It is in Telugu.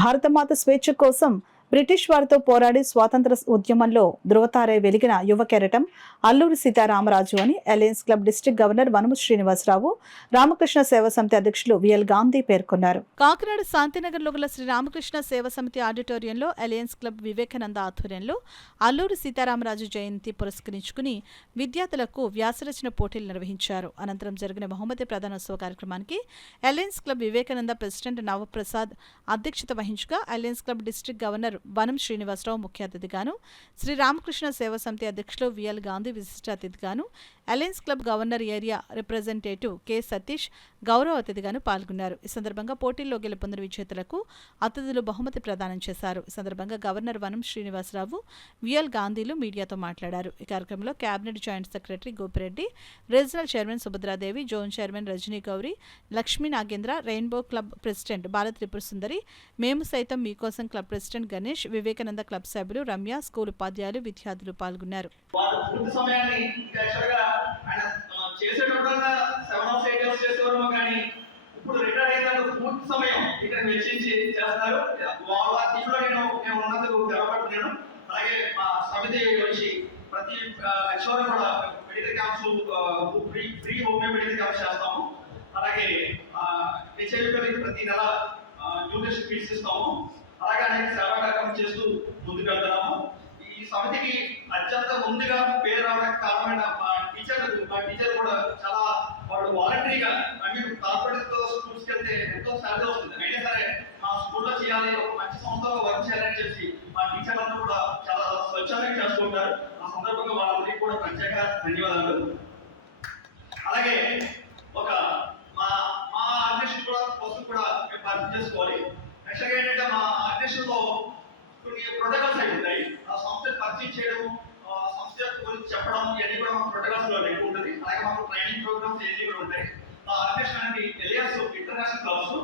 భారతమాత స్వేచ్ఛ కోసం బ్రిటిష్ వారితో పోరాడి స్వాతంత్ర ఉద్యమంలో ధృవతారే వెలిగిన యువ కెరటం అల్లూరి సీతారామరాజు అని అలయన్స్ క్లబ్ డిస్ట్రిక్ట్ గవర్నర్ వనము శ్రీనివాసరావు రామకృష్ణ సేవా సమితి అధ్యక్షులు విఎల్ గాంధీ పేర్కొన్నారు. కాకినాడ శాంతినగర్లో గల శ్రీ రామకృష్ణ సేవా సమితి ఆడిటోరియంలో అలయన్స్ క్లబ్ వివేకానంద ఆధ్వర్యంలో అల్లూరి సీతారామరాజు జయంతి పురస్కరించుకుని విద్యార్థులకు వ్యాసరచన పోటీలు నిర్వహించారు. అనంతరం జరిగిన బహుమతి ప్రదానోత్సవ కార్యక్రమానికి అలయన్స్ క్లబ్ వివేకానంద ప్రెసిడెంట్ నవప్రసాద్ అధ్యక్షత వహించగా అలయన్స్ క్లబ్ డిస్ట్రిక్ట్ గవర్నర్ వనం శ్రీనివాసరావు ముఖ్య అతిథిగాను, శ్రీ రామకృష్ణ సేవా సమితి అధ్యక్షులు విఎల్ గాంధీ విశిష్ట అతిథిగాను, alliance club governor area representative K Satish గౌరవ అతిథిగాను పాల్గొన్నారు. ఈ సందర్భంగా పోటీల్లో గెలుపొందిన విజేతలకు అతిథులు బహుమతి ప్రదానం చేశారు. ఈ సందర్భంగా గవర్నర్ వనం శ్రీనివాసరావు, విఎల్ గాంధీలు మీడియాతో మాట్లాడారు. ఈ కార్యక్రమంలో cabinet joint secretary Gopireddy, regional chairman Subhadradevi, zone chairman Rajani Gauri, Lakshmi Nagendra, rainbow club president Bala Tripura Sundari, మేము సైతం మీకోసం club president Ganesh, Vivekananda club సభ్యులు రమ్య, స్కూల్ ఉపాధ్యాయులు, విద్యార్థులు పాల్గొన్నారు. ఇప్పుడు రిటైర్ అయిన పూర్తి సమయం ఇక్కడ వెచ్చించి చేస్తున్నారు. వాళ్ళ టీంలో నేను ఉన్నందుకు గర్వపడుతున్నాను. అలాగే మా సమితి వచ్చి ప్రతి లక్ష్యం కూడా medical camps free homeo medical camps చేస్తాము. అలాగే హెచ్ఐవి పిల్లలకి ప్రతి నెల న్యూట్రిషన్ ఫీడ్స్ ఇస్తాము. అలాగే అనేక సేవా కార్యక్రమం చేస్తూ ముందుకు వెళ్తున్నాము. ఈ సమితికి అత్యంత ముందుగా పేరు రావడానికి కారణమైన మా టీచర్ కూడా చాలా వాళ్ళు వాలంటరీగా కార్పొరేట్ స్కూల్స్కి వెళ్తే ఎంతో శాలరీ వస్తుంది. అయినా సరే మా స్కూల్లో చేయాలి, ఒక మంచి సంస్థలో వర్క్ చేయాలని చెప్పి మా టీచర్లందరూ కూడా చాలా స్వచ్ఛంగా చేసుకుంటారు. ఆ సందర్భంగా వాళ్ళందరికీ కూడా ప్రత్యేక ధన్యవాదాలు. అలాగే ఒక మా మా ఆర్గనైజేషన్ కూడా కోసం కూడా మేము పరిచయం చేసుకోవాలి. యాక్చువల్గా ఏంటంటే మా ఆర్గనైజేషన్లో కొన్ని ప్రోటోకాల్స్ అయి ఉంటాయి. ఆ సంస్థను పరిచయం చేయడం, సంస్థ గురించి చెప్పడం ఇవన్నీ కూడా మా ప్రోటోకాల్స్ లో ఎక్కువ ఉంటుంది. అలాగే మాకు ట్రైనింగ్ ప్రోగ్రామ్స్ ఇవన్నీ కూడా ఉంటాయి. మా ఆర్గనైజేషన్ అనేది ఎలియాస్ ఇంటర్నేషనల్ క్లబ్స్